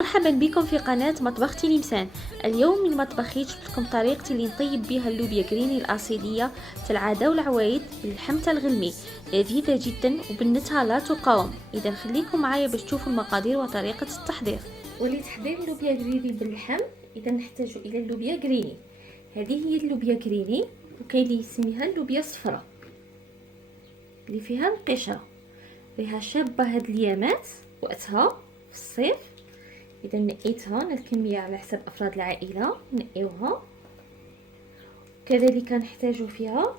مرحبا بكم في قناة مطبختي لمسان. اليوم من مطبخي جبت لكم طريقتي اللي نطيب بها اللوبيا جريني الأصيلية العادة والعوايد باللحم تاع الغلمي، لذيذة جدا وبنتها لا تقاوم. إذا خليكم معايا باش تشوفوا المقادير وطريقة التحضير. ولتحضير اللوبيا جريني باللحم إذا نحتاج إلى اللوبيا جريني. هذه هي اللوبيا جريني، وكاين اللي يسميها اللوبيا الصفراء اللي فيها القشرة، فيها شابة هاد اليامات وقتها في الصيف. اذا نقيتها الكميه على حسب افراد العائله نقيوها. كذلك نحتاج فيها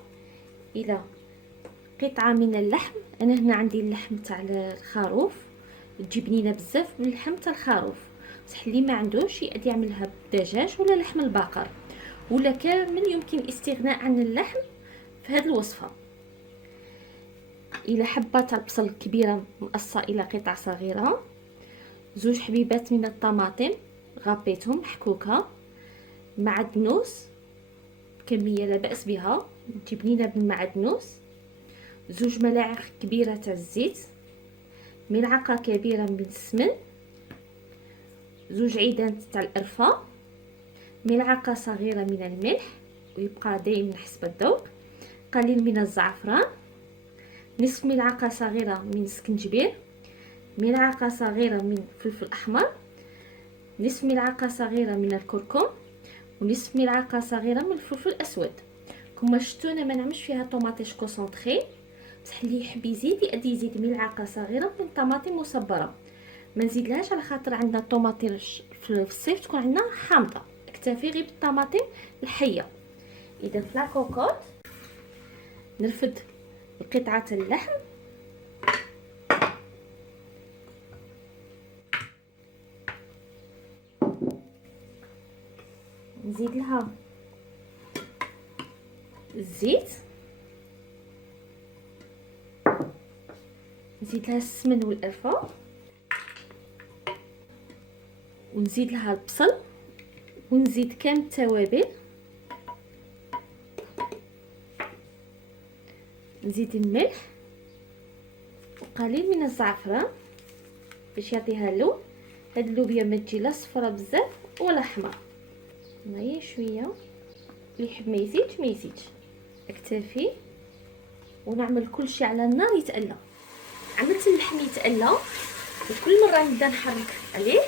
الى قطعه من اللحم. انا هنا عندي اللحم تاع الخروف، تجي بنينه بزاف باللحم تاع الخروف، بصح اللي ما عندوش يقدر يعملها بالدجاج ولا لحم البقر، ولا كامل يمكن الاستغناء عن اللحم في هذه الوصفه. الى حبه تاع البصل كبيره مقصه الى قطع صغيره، زوج حبيبات من الطماطم غطيتهم محكوكه، معدنوس كميه لا باس بها جبنينه بالمعدنوس، زوج ملاعق كبيره تاع الزيت، ملعقه كبيره من السمن، زوج عيدان تاع القرفه، ملعقه صغيره من الملح ويبقى دائما حسب الذوق، قليل من الزعفران، نصف ملعقه صغيره من السكنجبير، ملعقه صغيره من الفلفل الاحمر، نصف ملعقه صغيره من الكركم، ونصف ملعقه صغيره من الفلفل الاسود. كما شفتوا انا ما نعملش فيها طوماطيش كونسونطري، بصح اللي يحب يزيد يقدر يزيد ملعقه صغيره من طماطم مصبره. ما نزيدلهاش على خاطر عندنا طوماطيش في الصيف تكون عندنا حامضه، اكتفي غير بالطماطم الحيه. اذا في لاكوكوط نرفد قطعه اللحم، نزيد لها الزيت، نزيد لها السمن والقرفه، ونزيد لها البصل، ونزيد كامل التوابل، نزيد الملح وقليل من الزعفران باش يعطيها اللون. هاد اللوبيا ما تجي لا صفرا بزاف ولا حمرا، غير شويه. اللي يحب ما يزيدش ما يزيدش، اكتفي. ونعمل كل شيء على النار يتألى. عملت اللحم يتألى وكل مره نبدا نحرك عليه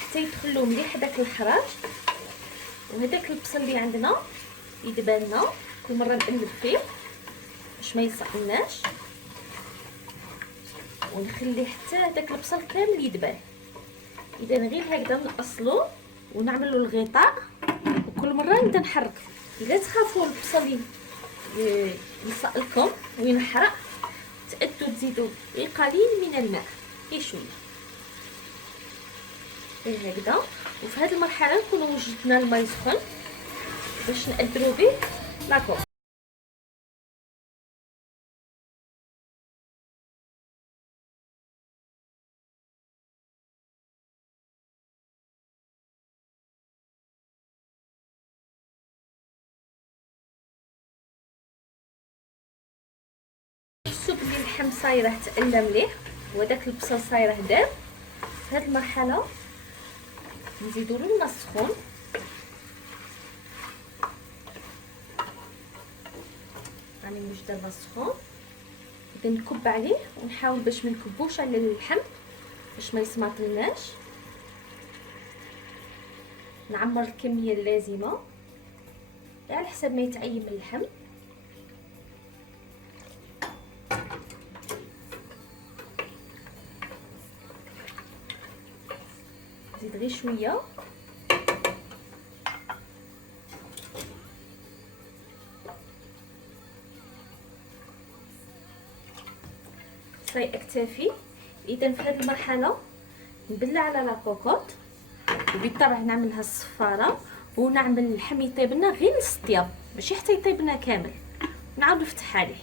حتى يدخل له مليح داك الحراج، وهداك البصل اللي عندنا يدبلنا. كل مره نقلب فيه باش ما يسقناش، ونخلي حتى هداك البصل كامل يدبل. اذا غير هكذا نقصلو ونعملو الغطاء، وكل مره نبدا نحرك. الا تخافوا البصل يلصق لكم وينحرق، تأدوا تزيدوا قليل من الماء، غير شويه غير هكذا. وفي هذه المرحله نكونوا وجدنا الماء سخن باش نقدروا به لاكو. نحسوا بلي اللحم صايره تألى مليح وداك البصل صايره داب. في هذه المرحله نزيدوا له الماء السخون، راني موجده الماء السخون. اذا نكب عليه ونحاول باش ما نكبوش على اللحم باش ما يسماطلناش. نعمر الكميه اللازمه على حسب ما يتعيب اللحم. نزيد غير شويه، صاي اكتفي. اذا في هذه المرحله نبلع على لاكوكوط، وبالطبع نعملها الصفاره، ونعمل اللحم يطيب لنا غير نص طياب ماشي حتى يطيب لنا كامل. نعاود نفتح عليه.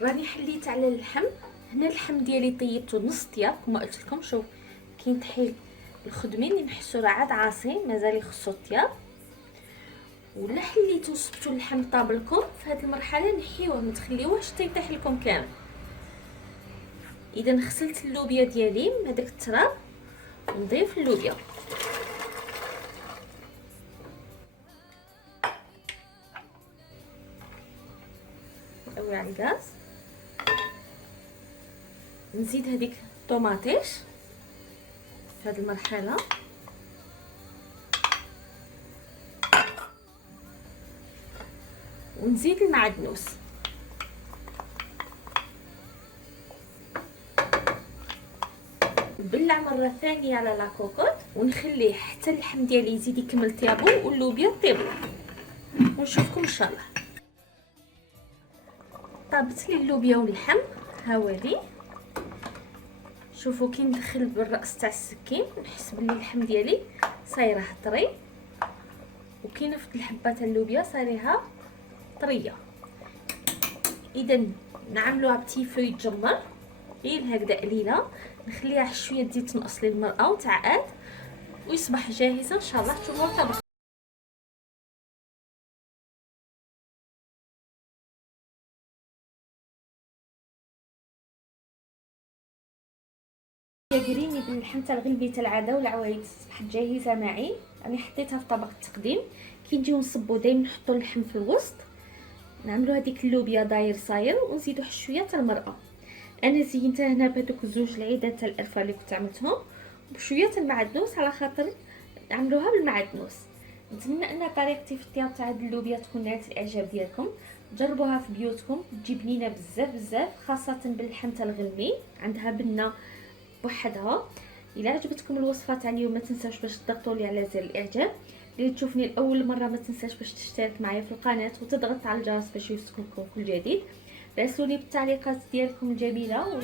راني حليت على اللحم. هنا اللحم ديالي طيبته نص طياب كما قلت لكم. شوف كاين تحيل الخدمين اللي نحسو راه عاد عاصي مازال يخصو الطياب، ولا حليتو صبتو اللحم طاب لكم. في هذه المرحله نحيوه ما تخليوهش حتى يطيح لكم كامل. اذا غسلت اللوبيا ديالي من هذاك التراب ونضيف اللوبيا. نقوي على الغاز، نزيد هذيك الطوماطيش في هذه المرحله، ونزيد المعدنوس. نبلع مره ثانيه على لاكوكوط ونخليه حتى اللحم ديالي يزيد يكمل طيابو واللوبيا طيبو، ونشوفكم ان شاء الله. طابت لي اللوبيا واللحم، ها هو لي. شوفوا كي ندخل بالراس تاع السكين نحس بلي اللحم ديالي صايره طري، وكي نفد الحبه تاع اللوبيا صايرها طريه. اذا نعملوها بتي فوي تجمر غير هكذا قليله، نخليها شويه تزيد تنقص لي المرقه وتعقد ويصبح جاهزه ان شاء الله. تشوفوا الطبق قريني باللحم تاع الغلبي تاع العاده والعوايد اصبحت جاهزه معي. راني حطيتها في طبق التقديم. كي نجيو نصبو دايما نحطو اللحم في الوسط، نعملو هذيك اللوبيا داير صاير ونزيدو واحد شويه تاع المرقه. انا زينتها هنا بهذوك الزوج العيدات تاع القرفه اللي كنت عملتهم بشويه تاع المعدنوس على خاطر نعملوها بالمعدنوس. نتمنى ان طريقتي في الطياب تاع هاد اللوبيا تكون نالت الاعجاب ديالكم. جربوها في بيوتكم، تجي بنينه بزاف بزاف، خاصه باللحم تاع الغلمي عندها بنه بوحدها. الى عجبتكم الوصفه تاع اليوم ما تنساوش باش تضغطوا لي على زر الاعجاب. اللي تشوفني لاول مره ما تنساش باش تشترك معايا في القناه وتضغط على الجرس باش يوصلكم كل جديد. راسلوني بالتعليقات ديالكم الجميله